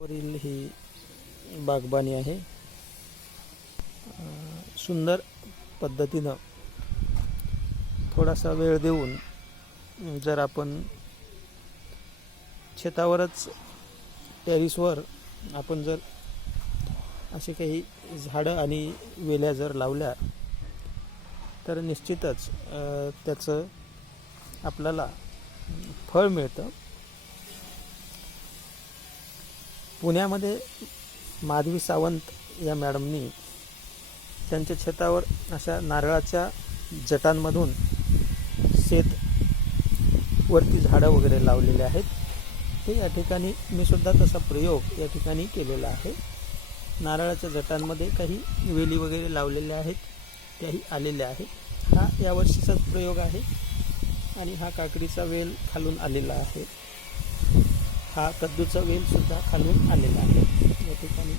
वरील ही बागबानी आहे. सुंदर पद्धतीनं थोडासा वेळ देऊन जर आपण शेतावरच टेरिसवर आपण जर असे काही झाडं आणि वेल्या जर लावल्या तर निश्चितच त्याचं आपल्याला फळ मिळतं. पुण्यामध्ये माधवी सावंत या मॅडमनी त्यांच्या छतावर अशा नारळाच्या जटांमधून शेत वरती झाडं वगैरे लावलेले आहेत. ते या ठिकाणी मी सुद्धा तसा प्रयोग या ठिकाणी केलेला आहे. नारळाच्या जटांमध्ये काही वेली वगैरे लावलेल्या आहेत त्याही आलेल्या आहेत. हा यावर्षीचाच प्रयोग आहे आणि हा काकडीचा वेल खालून आलेला आहे. हा कद्दूचा वेल सुद्धा खालून आलेला आहे. या ठिकाणी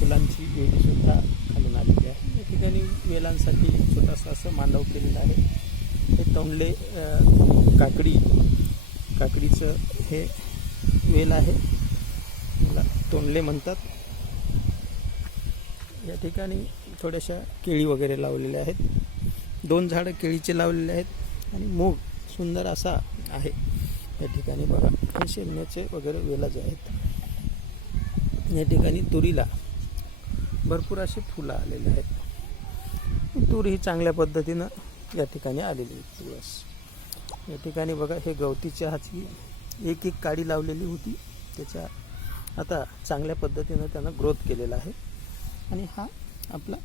फुलांची वेली सुद्धा खालून आलेली आहे. या ठिकाणी वेलांसाठी छोटासा असं मांडव केलेलं आहे. हे तोंडले काकडी काकडीचं हे वेल आहे. याला तोंडले म्हणतात. या ठिकाणी थोड्याशा केळी वगैरे लावलेल्या आहेत. दोन झाडं केळीचे लावलेले आहेत. आणि मूग सुंदर असा आहे. या ठिकाणी बघा हे शेंगण्याचे वगैरे वेलच आहेत. या ठिकाणी तुरीला भरपूर अशी फुलं आलेली आहेत. तूर ही चांगल्या पद्धतीनं या ठिकाणी आलेली आहे. तुळस या ठिकाणी बघा हे गवती चहाची एक एक काडी लावलेली होती. त्याच्या आता चांगल्या पद्धतीनं त्यांना ग्रोथ केलेला आहे. आणि हा आपला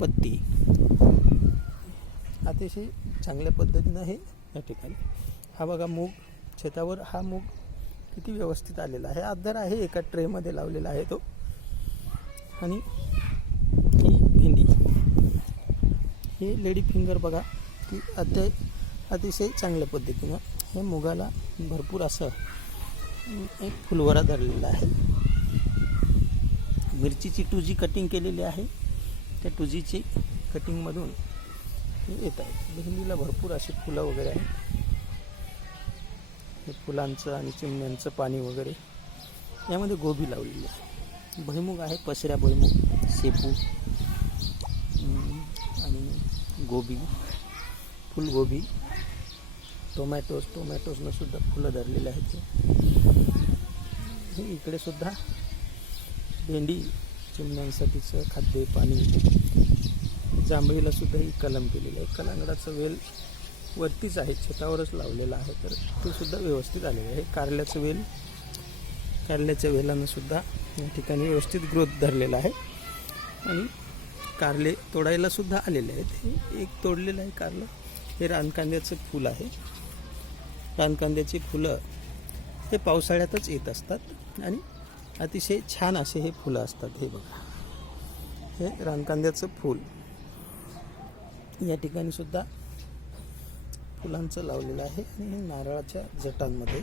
पत्ती. अतिशय चांगल्या पद्धतीनं हे या ठिकाणी. हा बघा मूग शेतावर हा मूग किती व्यवस्थित आलेला आहे. आधार आहे एका ट्रेमध्ये लावलेला आहे तो. आणि ही भेंडी. हे लेडी फिंगर बघा की अत्य अतिशय चांगल्या पद्धतीनं हे मुगाला भरपूर असं एक फुलवरा धरलेला आहे. मिरचीची टुजी कटिंग केलेली आहे. त्या टुजीची कटिंगमधून येत आहेत. भेंडीला भरपूर अशी फुलं वगैरे आहेत. हे फुलांचं आणि चिमण्यांचं पाणी वगैरे. यामध्ये गोबी लावलेली आहे. भुईमुग आहे पसऱ्या भुईमुग शेपू आणि गोबी फुलगोबी टोमॅटोज. टोमॅटोजनं सुद्धा फुलं धरलेली आहेत इकडे सुद्धा भेंडी चिमण्यांसाठीचं खाद्य पाणी. जांभळीला सुद्धा ही कलम केलेली आहे. कलांगडाचं वेल वरतीच आहे छतावरच लावलेलं आहे तर ते सुद्धा व्यवस्थित आलेलं आहे. कारल्याचं वेल कारल्याच्या वेलानं सुद्धा या ठिकाणी व्यवस्थित ग्रोथ धरलेला आहे. आणि कारले तोडायला सुद्धा आलेले आहेत. हे एक तोडलेलं आहे कारलं. हे रानकांद्याचं फूल आहे. रानकांद्याची फुलं हे पावसाळ्यातच येत असतात आणि अतिशय छान असे हे फुलं असतात. हे बघा. हे रानकांद्याचं फूल. या ठिकाणी सुद्धा फुलांचं लावलेलं आहे आणि हे नारळाच्या जटांमध्ये.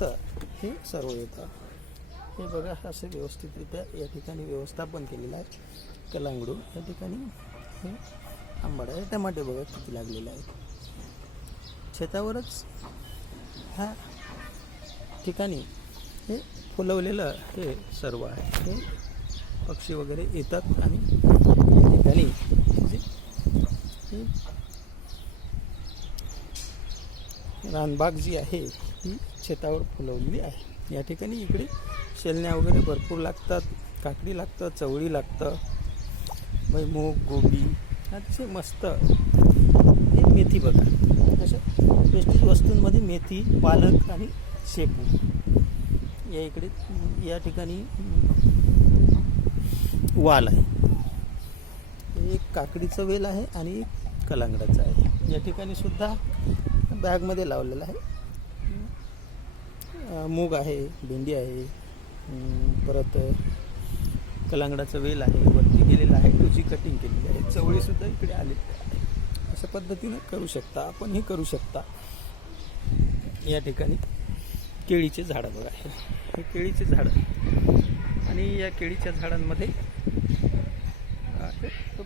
तर हे सर्व येतं हे बघा असे व्यवस्थितरित्या या ठिकाणी व्यवस्थापन केलेलं आहे. कलांगडू या ठिकाणी हे आंबाडा आहे टमाटे बघा किती लागलेले आहेत. शेतावरच ह्या ठिकाणी हे फुलवलेलं हे सर्व आहे. हे पक्षी वगैरे येतात आणि या ठिकाणी रानबाग जी आहे ही शेतावर फुलवलेली आहे. या ठिकाणी इकडे शेलण्या वगैरे भरपूर लागतात काकडी लागतं चवळी लागतं भुईमूग गोबी अतिशय मस्त. हे मेथी बघा. अशा वेस्टेज वस्तूंमध्ये मेथी पालक आणि शेपू. या इकडे या ठिकाणी वाल आहे. हे एक काकडीचं वेल आहे आणि एक कलांगडाचं आहे. या ठिकाणी सुद्धा बॅगमध्ये लावलेलं आहे. मूग आहे भेंडी आहे परत कलांगडाचं वेल आहे वरती गेलेलं आहे तुझी कटिंग केलेली आहे. चवळीसुद्धा इकडे आलेली आहे अशा पद्धतीनं करू शकता. आपणही करू शकता. या ठिकाणी केळीचे झाडं बघा. हे केळीचे झाडं. आणि या केळीच्या झाडांमध्ये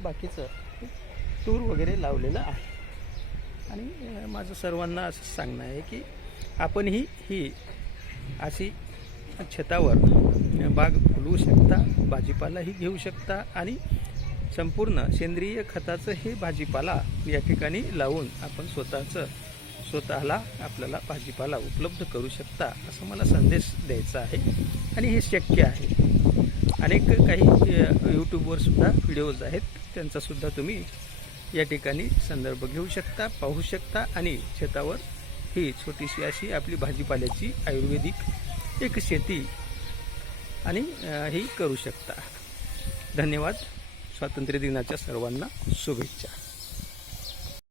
बाकीचं टूर तूर वगैरे लावलेलं आहे. आणि माझं सर्वांना असं सांगणं आहे की आपणही ही अशी छतावर बाग फुलवू शकता भाजीपालाही घेऊ शकता आणि संपूर्ण सेंद्रिय खताचं हे भाजीपाला या ठिकाणी लावून आपण स्वतःचं स्वतःला आपल्याला भाजीपाला उपलब्ध करू शकता असं मला संदेश द्यायचा आहे. आणि हे शक्य आहे. अनेक काही अ, यूट्यूबवर सुद्धा व्हिडिओज आहेत. त्यांचासुद्धा तुम्ही या ठिकाणी संदर्भ घेऊ शकता पाहू शकता आणि शेतावर ही छोटीशी अशी आपली भाजीपाल्याची आयुर्वेदिक एक शेती आणि ही करू शकता. धन्यवाद. स्वातंत्र्य दिनाच्या सर्वांना शुभेच्छा.